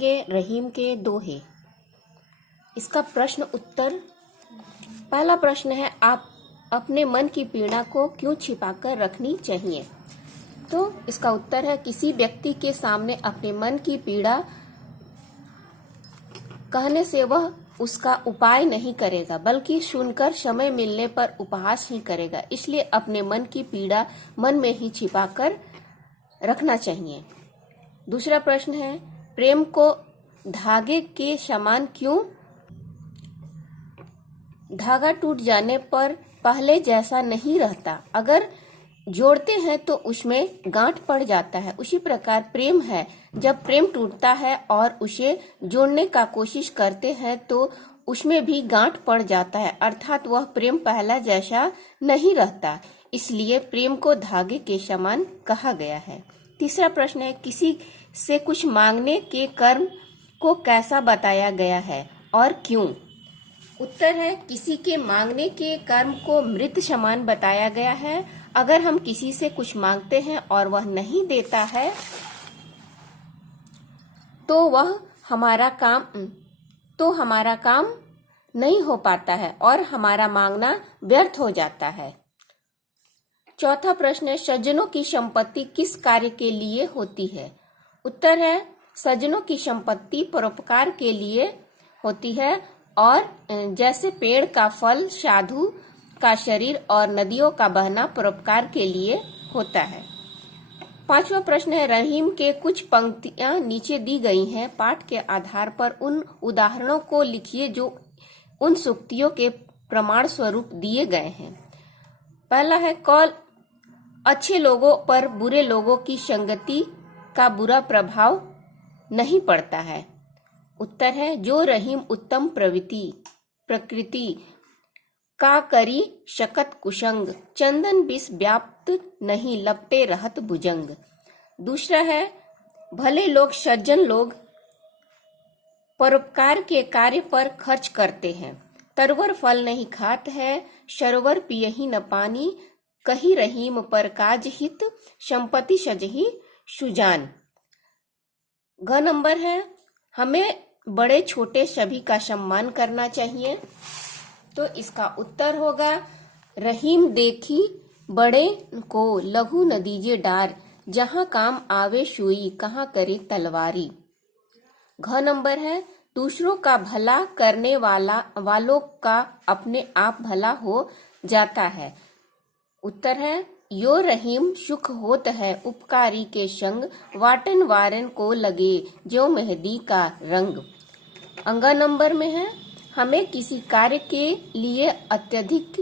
करेंगे रहीम के दोहे। इसका प्रश्न उत्तर। पहला प्रश्न है, आप अपने मन की पीड़ा को क्यों छिपाकर रखनी चाहिए? तो इसका उत्तर है, किसी व्यक्ति के सामने अपने मन की पीड़ा कहने से वह उसका उपाय नहीं करेगा, बल्कि सुनकर समय मिलने पर उपहास ही करेगा। इसलिए अपने मन की पीड़ा मन में ही छिपाकर रखना चाहिए। दूसरा प्रश्न है, प्रेम को धागे के समान क्यों? धागा टूट जाने पर पहले जैसा नहीं रहता। अगर जोड़ते हैं तो उसमें गांठ पड़ जाता है। उसी प्रकार प्रेम है, जब प्रेम टूटता है और उसे जोड़ने का कोशिश करते हैं तो उसमें भी गांठ पड़ जाता है, अर्थात वह प्रेम पहला जैसा नहीं रहता। इसलिए प्रेम को धागे के समान कहा गया है। तीसरा प्रश्न है, किसी से कुछ मांगने के कर्म को कैसा बताया गया है और क्यों? उत्तर है, किसी के मांगने के कर्म को मृत समान बताया गया है। अगर हम किसी से कुछ मांगते हैं और वह नहीं देता है तो हमारा काम नहीं हो पाता है और हमारा मांगना व्यर्थ हो जाता है। चौथा प्रश्न है, सज्जनों की संपत्ति किस कार्य के लिए होती है? उत्तर है, सज्जनों की संपत्ति परोपकार के लिए होती है, और जैसे पेड़ का फल, साधु का शरीर और नदियों का बहना परोपकार के लिए होता है। पांचवा प्रश्न है, रहीम के कुछ पंक्तियां नीचे दी गई हैं। पाठ के आधार पर उन उदाहरणों को लिखिए जो उन सूक्तियों के प्रमाण स्वरूप दिए गए हैं। पहला है, कौल अच्छे लोगों पर बुरे लोगों की संगति का बुरा प्रभाव नहीं पड़ता है। उत्तर है, जो रहीम उत्तम प्रकृति का करी शकत कुशंग, चंदन विष व्याप्त नहीं लपटे रहत भुजंग। दूसरा है, भले लोग सज्जन लोग परोपकार के कार्य पर खर्च करते हैं। तरवर फल नहीं खात है, सरोवर पियही न पानी, कही रहीम पर काज हित, संपत्ति सजही सुजान। घ नंबर है, हमें बड़े छोटे सभी का सम्मान करना चाहिए। तो इसका उत्तर होगा, रहीम देखी बड़े को लघु न दीजिए डार, जहां काम आवे सुई कहाँ करे तलवारी। घ नंबर है, दूसरों का भला करने वालों का अपने आप भला हो जाता है। उत्तर है, यो रहीम सुख होत है उपकारी के संग, वाटन वारन को लगे जो मेहंदी का रंग। अंगा नंबर में है, हमें किसी कार्य के लिए अत्यधिक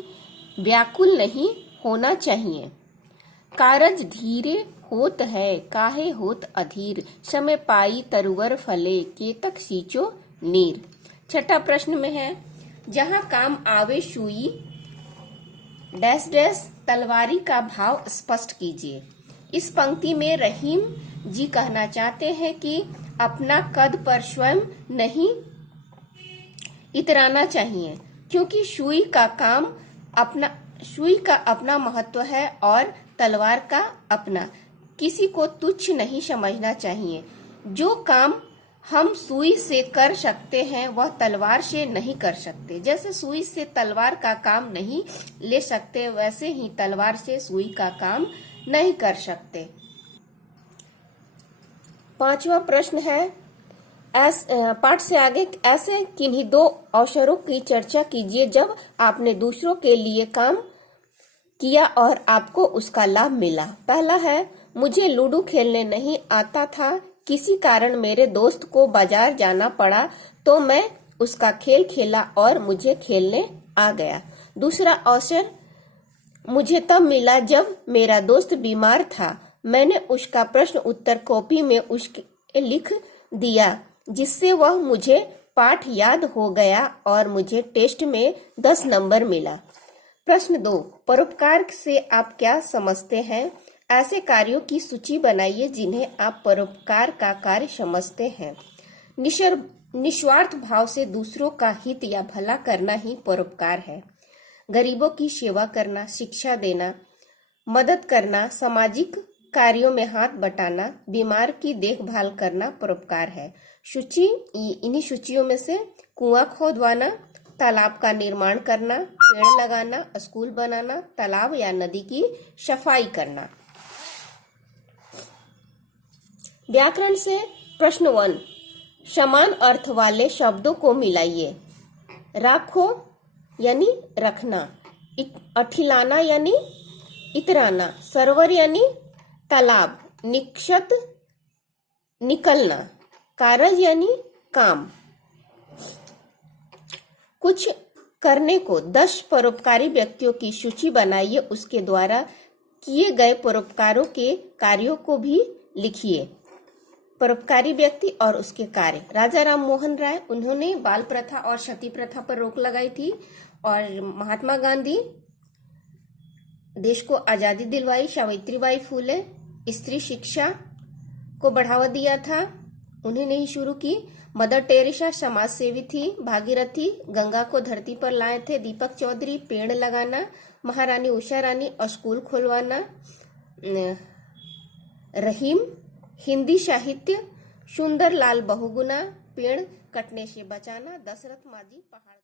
व्याकुल नहीं होना चाहिए। कारज धीरे होत है काहे होत अधीर, समय पाई तरुवर फले केतक सींचो नीर। छठा प्रश्न में है, जहां काम आवे सुई डैश डैश तलवारी का भाव स्पष्ट कीजिए। इस पंक्ति में रहीम जी कहना चाहते हैं कि अपना कद पर स्वयं नहीं इतराना चाहिए, क्योंकि सुई का अपना महत्व है और तलवार का अपना। किसी को तुच्छ नहीं समझना चाहिए। जो काम हम सुई से कर सकते हैं वह तलवार से नहीं कर सकते। जैसे सुई से तलवार का काम नहीं ले सकते, वैसे ही तलवार से सुई का काम नहीं कर सकते। पांचवा प्रश्न है, पाठ से आगे ऐसे किन्हीं दो अवसरों की चर्चा कीजिए जब आपने दूसरों के लिए काम किया और आपको उसका लाभ मिला। पहला है, मुझे लूडो खेलने नहीं आता था, किसी कारण मेरे दोस्त को बाजार जाना पड़ा तो मैं उसका खेल खेला और मुझे खेलने आ गया। दूसरा अवसर मुझे तब मिला जब मेरा दोस्त बीमार था, मैंने उसका प्रश्न उत्तर कॉपी में उसके लिख दिया, जिससे वह मुझे पाठ याद हो गया और मुझे टेस्ट में 10 नंबर मिला। प्रश्न 2, परोपकार से आप क्या समझते हैं? ऐसे कार्यों की सूची बनाइए जिन्हें आप परोपकार का कार्य समझते हैं। निस्वार्थ भाव से दूसरों का हित या भला करना ही परोपकार है। गरीबों की सेवा करना, शिक्षा देना, मदद करना, सामाजिक कार्यों में हाथ बटाना, बीमार की देखभाल करना परोपकार है। सूची, इन्हीं सूचियों में से कुआं खोदवाना, तालाब का निर्माण करना, पेड़ लगाना, स्कूल बनाना, तालाब या नदी की सफाई करना। व्याकरण से प्रश्न 1, समान अर्थ वाले शब्दों को मिलाइए। राखो यानी रखना, अठिलाना यानी इतराना, सरोवर यानी तालाब, निक्षत निकलना, कारज यानी काम। कुछ करने को 10 परोपकारी व्यक्तियों की सूची बनाइए, उसके द्वारा किए गए परोपकारों के कार्यों को भी लिखिए। परोपकारी व्यक्ति और उसके कार्य। राजा राम मोहन राय, उन्होंने बाल प्रथा और सती प्रथा पर रोक लगाई थी, और महात्मा गांधी देश को आजादी दिलवाई। सावित्रीबाई फुले स्त्री शिक्षा को बढ़ावा दिया था, उन्होंने ही शुरू की। मदर टेरेसा समाज सेवी थी। भागीरथी गंगा को धरती पर लाए थे। दीपक चौधरी पेड़ लगाना। महारानी उषा रानी स्कूल खुलवाना। रहीम हिंदी साहित्य। सुंदर लाल बहुगुणा पेड़ कटने से बचाना। दशरथ माझी पहाड़